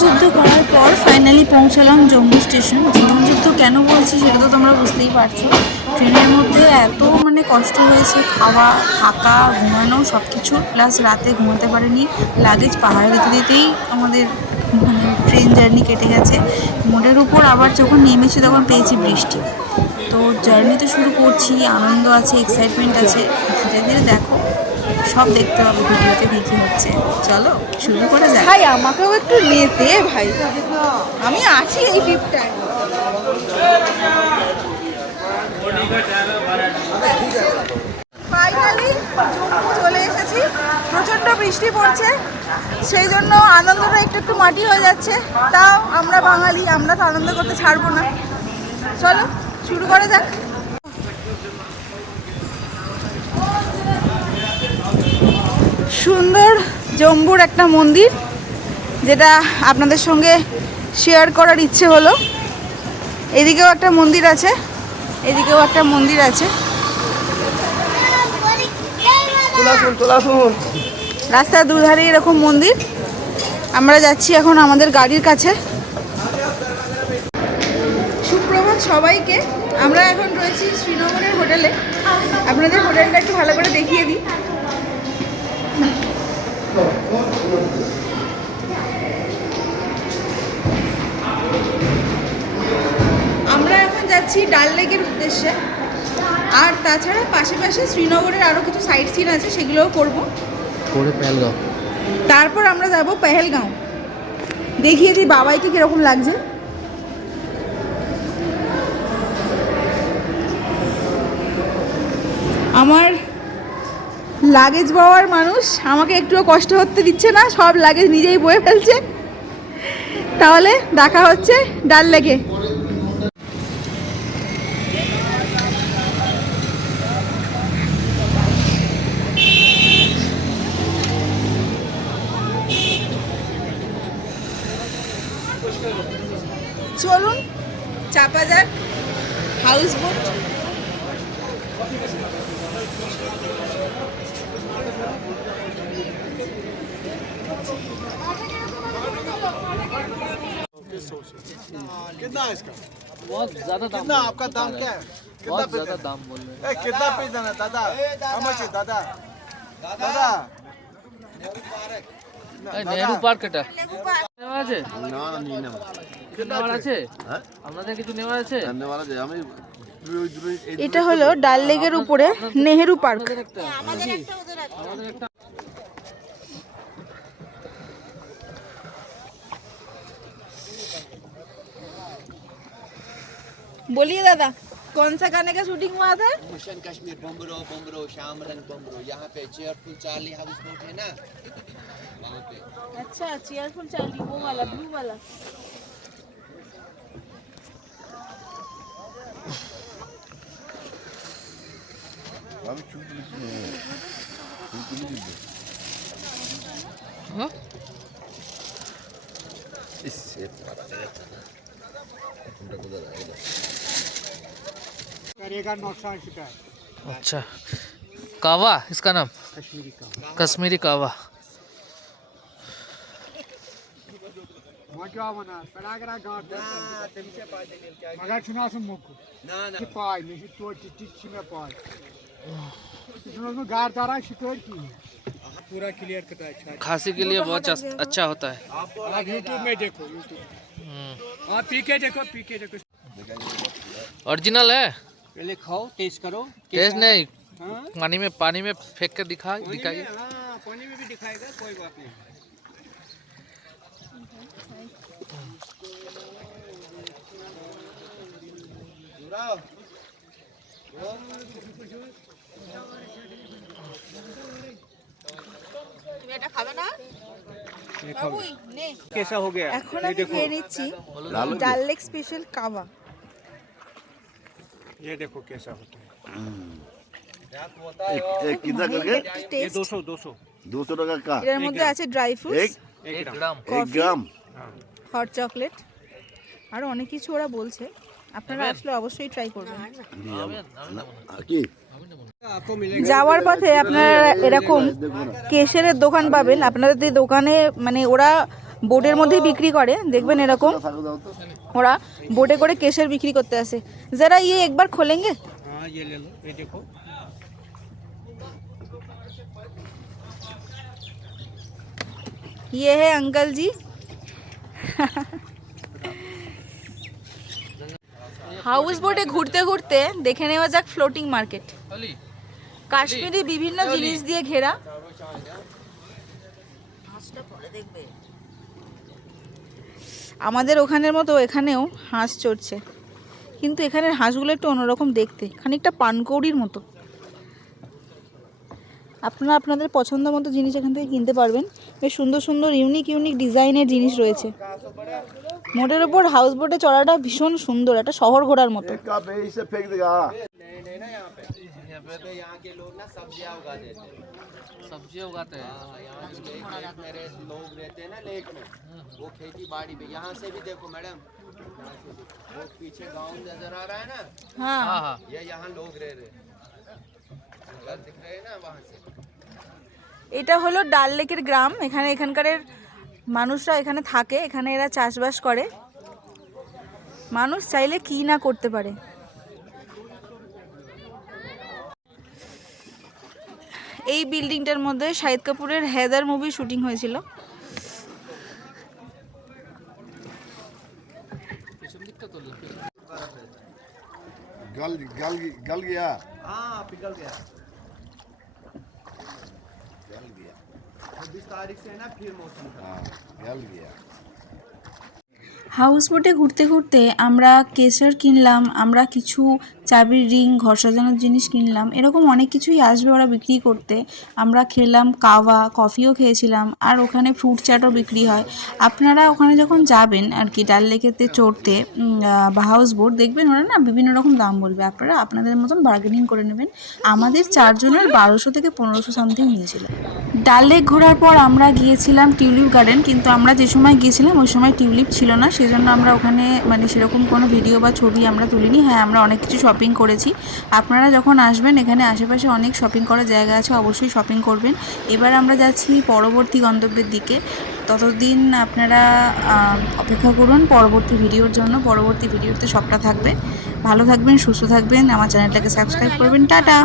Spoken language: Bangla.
জীবনযুদ্ধ করার পর ফাইনালি পৌঁছালাম জম্মু স্টেশন জীবনযুদ্ধ কেন বলছি সেটা তো তোমরা বুঝতেই পারছ। ট্রেনের মধ্যে এত মানে কষ্ট হয়েছে খাওয়া থাকা ঘুমানো সব কিছু প্লাস রাতে ঘুমাতে পারিনি। লাগেজ পাহাড়ে দিতে দিতেই আমাদের মানে ট্রেন জার্নি কেটে গেছে। মোড়ের উপর আবার যখন নেমেছি তখন পেয়েছি বৃষ্টি। তো জার্নি তো শুরু করছি, আনন্দ আছে এক্সাইটমেন্ট আছে। ধীরে ধীরে দেখো সব দেখতে হবে ভিডিওতে কী হচ্ছে। চলো, শুরু করে যাক। ভাই, আমাকেও একটু নিতে ভাই। আমি আছি এই ট্রিপটায় ফাইনালি চলে এসেছি। প্রচণ্ড বৃষ্টি পড়ছে। সেই জন্য আনন্দটা একটু একটু মাটি হয়ে যাচ্ছে। তাও আমরা বাঙালি, আমরা তো আনন্দ করতে ছাড়বো না। চলো, শুরু করা যাক। সুন্দর জম্বুর একটা মন্দির যেটা আপনাদের সঙ্গে শেয়ার করার ইচ্ছে হলো। এদিকেও একটা মন্দির আছে এদিকেও একটা মন্দির আছে। রাস্তার দুধারে এরকম মন্দির। আমরা যাচ্ছি এখন আমাদের গাড়ির কাছে। সুপ্রভাত সবাইকে আমরা এখন রয়েছি শ্রীনগরের হোটেলে। আপনাদের হোটেলটা একটু ভালো করে দেখিয়ে দিই। যাচ্ছি ডাল লেকের উদ্দেশ্যে। আর তাছাড়া পাশে পাশে শ্রীনগরের আরও কিছু সাইট সিন আছে সেগুলোও করব। পেলগাঁও তারপর আমরা যাব পেহেলগাঁও। দেখিয়ে দিই বাবাইকে কীরকম লাগছে। আমার লাগেজ বওয়ার মানুষ আমাকে একটুও কষ্ট করতে দিচ্ছে না সব লাগেজ নিজেই বয়ে ফেলছে। তাহলে দেখা হচ্ছে ডাল লেকে। চলুন চাপা যাক হাউস বোট कितना है इसका बहुत ज्यादा दाम कितना आपका दाम क्या है कितना बहुत पीस ज्यादा है दाम बोल रहे ए, कितना पीस देना दादा how much is दादा दादा हैं নেহরু পার্ক এটা নেওয়া আছে না না নিয়ে নেব কিছু নেওয়ার আছে হ্যাঁ আপনাদের কিছু নেওয়ার আছে ধন্যবাদ আছে আমি দুই দুই এই এটা হলো ডাল লেকের উপরে নেহেরু পার্ক আপনাদের একটা আমাদের একটা बोलिए दादा कौन सा गाने का शूटिंग हुआ था मिशन कश्मीर बम्बरो बम्बरो शाम रंग बम्बरो यहाँ पे चेयरफुल चार्ली हाउस बोट है ना वहाँ पे अच्छा चेयरफुल चार्ली वो वाला ब्लू वाला Abi kültürlü kültürlü bildi. Hı? İsip अच्छा कावा इसका नाम कश्मीरी कावा कश्मीरी कावा Maca bana, felagara gardı. Ha, demişe pay denir. Maga şunu asın moku. Na na. Ki pay, meşit tuva çiçi çime. पूरा क्लियर करता है अच्छा। खांसी के लिए बहुत अच्छा होता है। आप यूट्यूब में देखो यूट्यूब हम्म। हाँ पी के देखो पी के देखो। ओरिजिनल है? पहले खाओ टेस्ट करो। टेस्ट नहीं। हाँ? पानी में पानी में फेंक के दिखा दिखाइए। हाँ पानी में भी दिखाएगा कोई बात नहीं। তুমি এটা খাবে না বাবুই নে कैसा हो गया এখন আমি খেয়ে নিচ্ছি লালু ডাল লেক স্পেশাল কাবা ये देखो कैसा होता है एक एक कितना करके ये টেস্ট 200 200 दो सौ टका का এর মধ্যে আছে ড্রাই ফ্রুটস एक एक ग्राम एक ग्राम হট চকলেট আর অনেক কিছু ওরা বলছে আপনারা আসলে অবশ্যই ট্রাই করবেন কি যাওয়ার পথে আপনারা এরকম কেশরের দোকান পাবেন আপনাদের দোকানে মানে ওরা বোটের মধ্যে বিক্রি করে দেখবেন এরকম ওরা বোটে করে কেশর বিক্রি করতে আসে যারা ইয়ে একবার খোলেঙ্গে हाँ ये ले लो ये देखो ये है अंकल जी হাউস বোটে ঘুরতে ঘুরতে দেখে নেওয়া যাক ফ্লোটিং মার্কেট কাশ্মীরি বিভিন্ন জিনিস দিয়ে ঘেরা। আমাদের ওখানের মতো এখানেও হাঁস চড়ছে। কিন্তু এখানের হাঁসগুলো একটু অন্যরকম দেখতে খানিকটা পানকৌড়ির মতো। আপনারা আপনাদের পছন্দ মতো জিনিস এখান থেকে কিনতে পারবেন। বেশ সুন্দর সুন্দর ইউনিক ইউনিক ডিজাইনের জিনিস রয়েছে মোটের ওপর হাউস বোটে চড়াটা ভীষণ সুন্দর একটা শহর ঘোরার মতো एक कप है इसे फेंक देगा नहीं नहीं ना यहाँ पे तो यहाँ के लोग ना सब्जियाँ उगा देते हैं सब्जियां उगाते हैं हाँ यहाँ पे लेक लेक में रह- लोग रहते हैं ना लेक में वो खेती बाड़ी पे यहाँ से भी देखो मैडम यहाँ से भी। वो पीछे गांव नजर आ रहा है ना হ্যাঁ हाँ हाँ ये यहाँ लोग रह रहे हैं घर दिख रहे हैं ना वहाँ से এটা হলো ডাল লেকের গ্রাম। এখানে এখানকারের মানুষরা এখানে থাকে। এখানে এরা চাষবাস করে। মানুষ চাইলে কি না করতে পারে। এই বিল্ডিংটার মধ্যে শাহিদ কাপুরের হেদার মুভি শুটিং হয়েছিল। গিয়া। छब्बीस तारीख से ना फिर मौसम हाँ गल गया হাউস বোটে ঘুরতে ঘুরতে আমরা কেশর কিনলাম, আমরা কিছু চাবির রিং, ঘর সাজানোর জিনিস কিনলাম, এরকম অনেক কিছুই আসবে ওরা বিক্রি করতে। আমরা খেলাম কাওয়া, কফিও খেয়েছিলাম, আর ওখানে ফ্রুট চাটও বিক্রি হয়। আপনারা ওখানে যখন যাবেন আর কি ডাল লেকেতে চড়তে বা হাউস বোট দেখবেন ওরা না বিভিন্ন রকম দাম বলবে। আপনারা আপনাদের মতন বার্গেনিং করে নেবেন। আমাদের চারজনের বারোশো থেকে পনেরোশো সামথিং নিয়েছিল। ডাল লেক ঘোরার পর আমরা গিয়েছিলাম টিউলিপ গার্ডেন, কিন্তু আমরা যে সময় গিয়েছিলাম, ওই সময় টিউলিপ ছিল না সেজন্য আমরা ওখানে মানে সেরকম কোনো ভিডিও বা ছবি আমরা তুলিনি। হ্যাঁ আমরা অনেক কিছু শপিং করেছি। আপনারা যখন আসবেন, এখানে আশেপাশে অনেক শপিং করার জায়গা আছে, অবশ্যই শপিং করবেন। এবার আমরা যাচ্ছি পরবর্তী গন্তব্যের দিকে। ততদিন আপনারা অপেক্ষা করুন পরবর্তী ভিডিওর জন্য। পরবর্তী ভিডিওতে সবটা থাকবে। ভালো থাকবেন, সুস্থ থাকবেন। আমার চ্যানেলটাকে সাবস্ক্রাইব করবেন। টাটা!